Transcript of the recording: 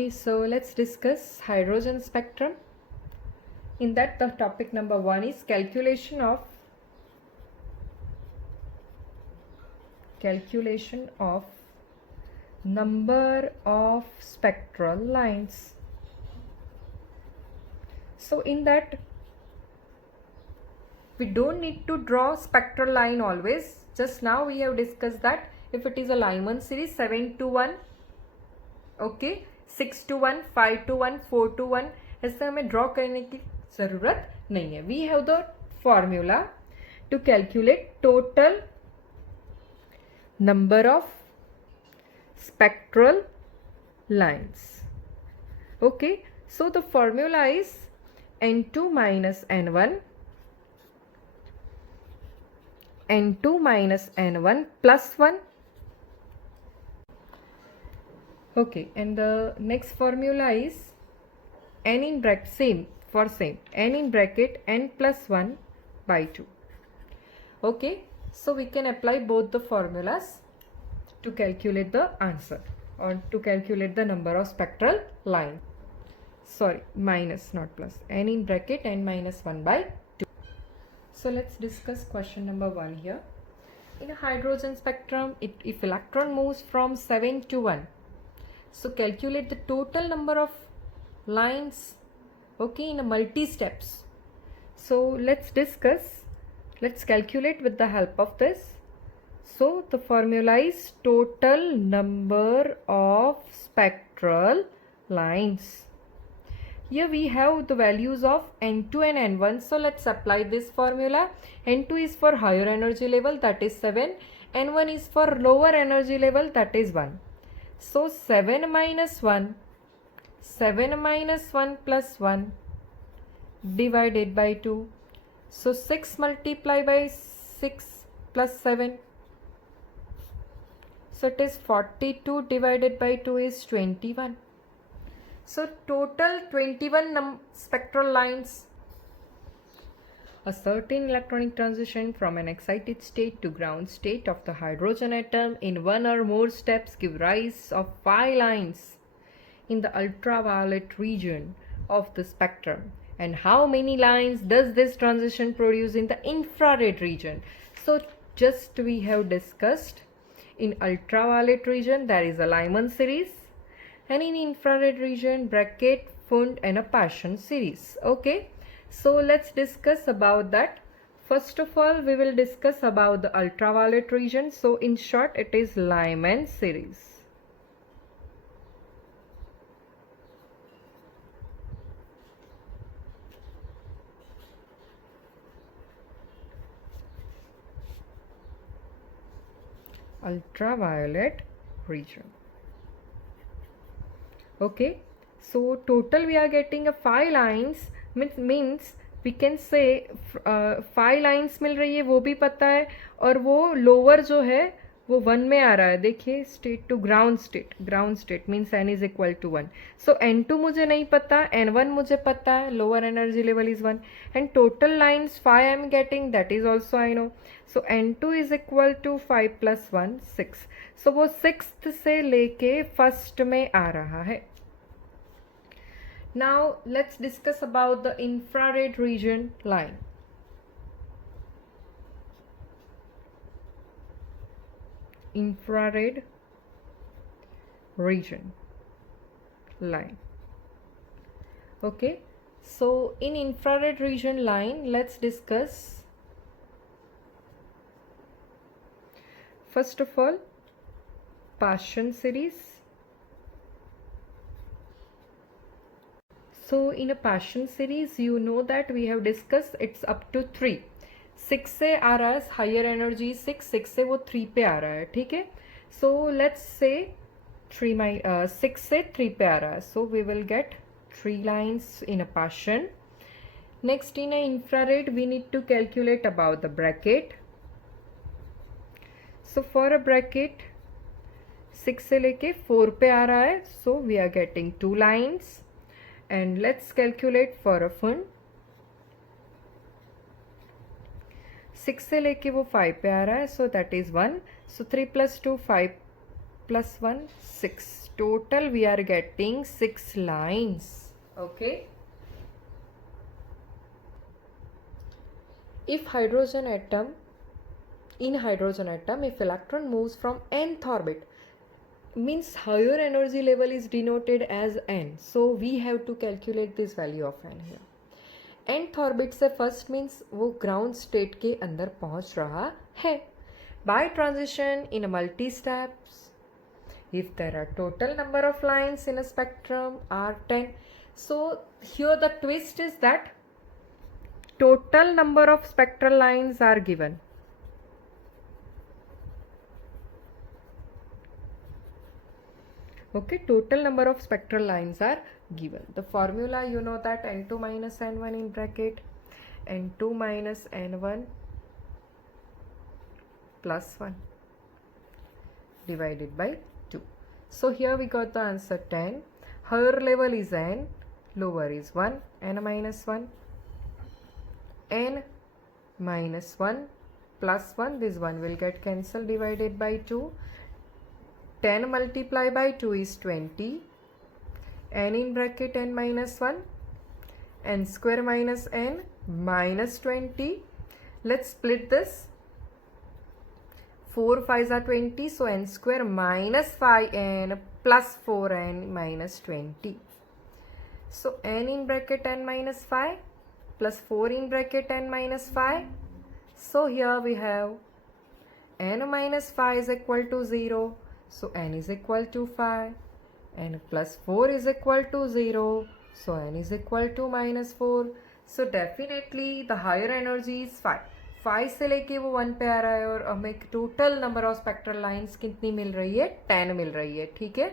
Okay, so let's discuss hydrogen spectrum. In that, the topic number 1 is calculation of number of spectral lines. So in that, we don't need to draw spectral line always. Just now we have discussed that if it is a Lyman series 7 to 1, okay, 6 to 1, 5 to 1, 4 to 1, ऐसे हमें draw करने की ज़रूरत नहीं है. We have the formula to calculate total number of spectral lines. Okay, so the formula is n2 minus n1 minus n1 plus 1. Okay, and the next formula is n in bracket n in bracket n plus 1 by 2. Okay, so we can apply both the formulas to calculate the answer or to calculate the number of spectral lines. Sorry, minus not plus. N in bracket n minus 1 by 2. So let's discuss question number 1 here. In a hydrogen spectrum, if electron moves from 7 to 1, so calculate the total number of lines, okay, in a multi-steps. So let's calculate with the help of this. So the formula is total number of spectral lines. Here we have the values of n2 and n1. So let's apply this formula. n2 is for higher energy level, that is 7. n1 is for lower energy level, that is 1. So 7 minus 1 plus 1 divided by 2. So 6 multiplied by 6 plus 7. So it is 42 divided by 2 is 21. So total 21 spectral lines. A certain electronic transition from an excited state to ground state of the hydrogen atom in one or more steps give rise of 5 lines in the ultraviolet region of the spectrum. And how many lines does this transition produce in the infrared region? So just we have discussed, in ultraviolet region there is a Lyman series, and in infrared region bracket, Pfund and a Paschen series. Okay, so let's discuss about that. First of all, we will discuss about the ultraviolet region. So in short, it is Lyman series. Ultraviolet region. Okay, so total we are getting a 5 lines, means we can say 5 lines मिल रही है, वो भी पता है, और वो lower जो है वो 1 में आ रहा है. देखिए, state to ground state means n is equal to 1. So n2 मुझे नहीं पता, n1 मुझे पता है, lower energy level is 1, and total lines 5 I am getting, that is also I know. So n2 is equal to 5 plus 1 6. So वो 6th से लेके first में आ रहा है. Now let's discuss about the infrared region line. Infrared region line. Okay, so in infrared region line, let's discuss first of all Paschen series. So in a Paschen series, you know that we have discussed it's up to 3. 6 से आ रहा है higher energy 6 से वो 3 पे आ रहा है. ठीक है, सो लेट्स से 6 से 3 पे आ रहा है. So we will get 3 lines in a Paschen. Next in a infrared we need to calculate about the Brackett. So for a Brackett 6 से लेके 4 पे आ रहा है. So we are getting 2 lines. And let's calculate for a Pfund. 6 से लेके वो 5 पे आ रहा है, so that is 1. So 3 plus 2 5 plus 1 6. Total we are getting 6 lines. Okay. If hydrogen atom, if electron moves from nth orbit, means higher energy level is denoted as n. So we have to calculate this value of n here. nth orbit से first means वो ground state के अंदर पहुंच रहा है. By transition in a multi steps, if there are total number of lines in a spectrum are 10. So here the twist is that total number of spectral lines are given. Okay, total number of spectral lines are given. The formula you know that n2 minus n1 in bracket n2 minus n1 plus 1 divided by 2. So here we got the answer 10. Higher level is n, lower is 1, n minus 1, n minus 1 plus 1, this 1 will get cancelled, divided by 2. 10 multiplied by 2 is 20. N in bracket n minus 1. N square minus n minus 20. Let's split this. 4 5s are 20. So n square minus 5n plus 4n minus 20. So n in bracket n minus 5 plus 4 in bracket n minus 5. So here we have n minus 5 is equal to 0. So n is equal to 5, n plus 4 is equal to 0, so n is equal to minus 4. So definitely the higher energy is 5. 5 से लेके वो 1 पे आ रहा है और हमें total number of spectral lines कितनी मिल रही है, 10 मिल रही है. ठीक है.